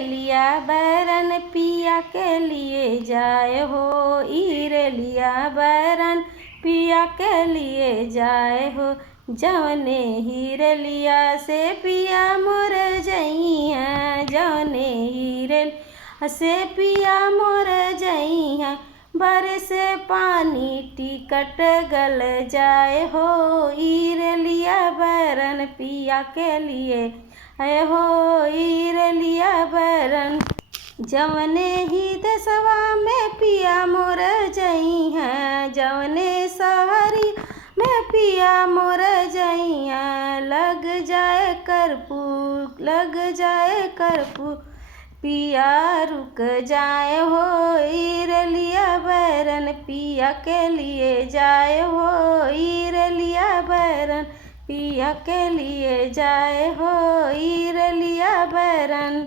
लिया बैरन पिया के लिए जाए हो, इरलिया बैरन पिया के लिए जाए हो। जौने हिरलिया से पिया मोर जइया, जौने हिरलिया से पिया मोर जइया, बरसे पानी टिकट गल जाए हो, इरलिया बैरन पिया के लिए आए हो, इरलिया बैरन। जवने ही दसवा में पिया मोर जइया, जवने सहरी में पिया मोर जइया, लग जाए कर्पूर, लग जाए कर्पूर, पिया रुक जाए हो, इरलिया बैरन पिया के लिए जाए हो, इरलिया बैरन पिया के लिए जाए हो, इरलिया बैरन।